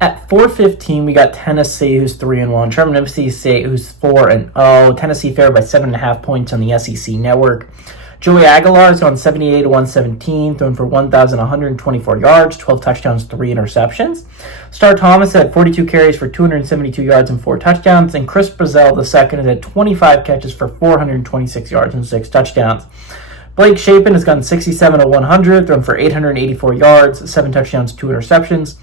At 4:15, we got Tennessee, who's 3-1. Trevor NC State, who's 4-0. Tennessee favored by 7.5 points on the SEC network. Joey Aguilar is on 78 to 117, thrown for 1,124 yards, 12 touchdowns, 3 interceptions. Star Thomas had 42 carries for 272 yards and 4 touchdowns, and Chris Brazzell II has had 25 catches for 426 yards and 6 touchdowns. Blake Shapen has gone 67 to 100, thrown for 884 yards, 7 touchdowns, 2 interceptions.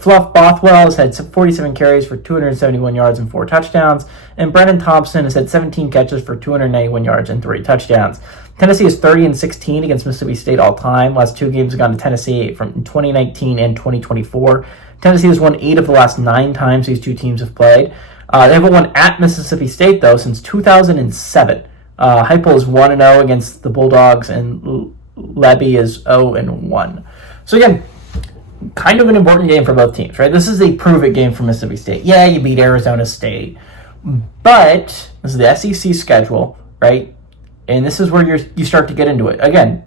Fluff Bothwell has had 47 carries for 271 yards and 4 touchdowns, and Brennan Thompson has had 17 catches for 291 yards and 3 touchdowns. Tennessee is 30-16 against Mississippi State all time. Last 2 games have gone to Tennessee from 2019 and 2024. Tennessee has won 8 of the last 9 times these 2 teams have played. They haven't won at Mississippi State, though, since 2007. Heupel is 1-0 against the Bulldogs, and Levy is 0-1. So again, kind of an important game for both teams, right? This is a prove-it game for Mississippi State. Yeah, you beat Arizona State, but this is the SEC schedule, right? And this is where you start to get into it. Again,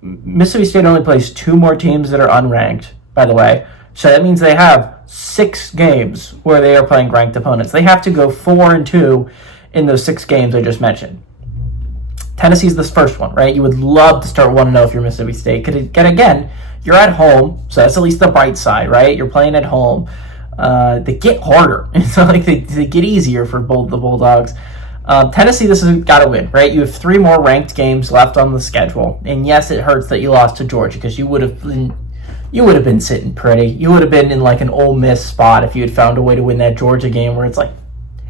Mississippi State only plays 2 more teams that are unranked, by the way. So that means they have 6 games where they are playing ranked opponents. They have to go 4-2 in those 6 games I just mentioned. Tennessee's this first one, right? You would love to start 1-0 if you're Mississippi State. Again, you're at home, so that's at least the bright side, right? You're playing at home. They get harder. It's not like they get easier for both the Bulldogs. Tennessee, this has got to win, right? You have 3 more ranked games left on the schedule, and yes, it hurts that you lost to Georgia because you would have been sitting pretty. You would have been in like an Ole Miss spot if you had found a way to win that Georgia game, where it's like,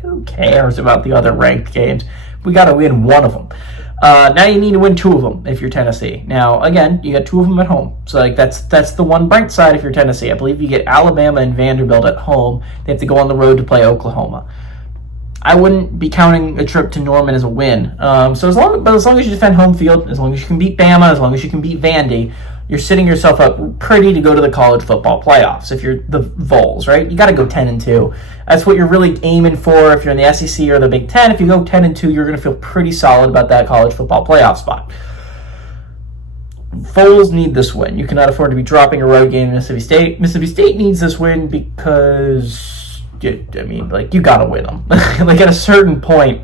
who cares about the other ranked games? We got to win one of them. Now you need to win 2 of them if you're Tennessee. Now, again, you got 2 of them at home. So like that's the one bright side if you're Tennessee. I believe you get Alabama and Vanderbilt at home. They have to go on the road to play Oklahoma. I wouldn't be counting a trip to Norman as a win. So as long as you defend home field, as long as you can beat Bama, as long as you can beat Vandy, you're setting yourself up pretty to go to the college football playoffs if you're the Vols, right? You got to go 10-2. That's what you're really aiming for if you're in the SEC or the Big Ten. If you go 10-2, you're going to feel pretty solid about that college football playoff spot. Vols need this win. You cannot afford to be dropping a road game in Mississippi State. Mississippi State needs this win because, you got to win them. Like at a certain point,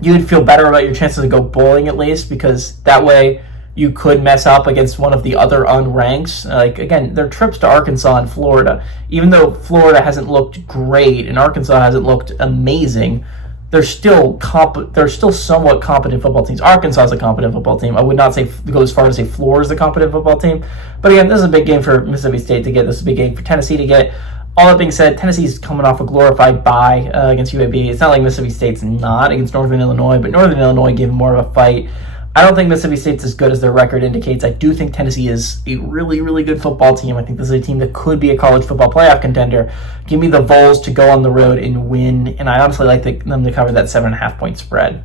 you would feel better about your chances to go bowling at least, because that way you could mess up against one of the other unranks. Like, again, their trips to Arkansas and Florida, even though Florida hasn't looked great and Arkansas hasn't looked amazing, they're still somewhat competent football teams. Arkansas is a competent football team. I would not go as far as say Florida is a competent football team. But again, this is a big game for Mississippi State to get. This is a big game for Tennessee to get. All that being said, Tennessee's coming off a glorified bye against UAB. It's not like Mississippi State's not against Northern Illinois, but Northern Illinois gave them more of a fight. I don't think Mississippi State's as good as their record indicates. I do think Tennessee is a really, really good football team. I think this is a team that could be a college football playoff contender. Give me the Vols to go on the road and win, and I honestly like them to cover that 7.5 point spread.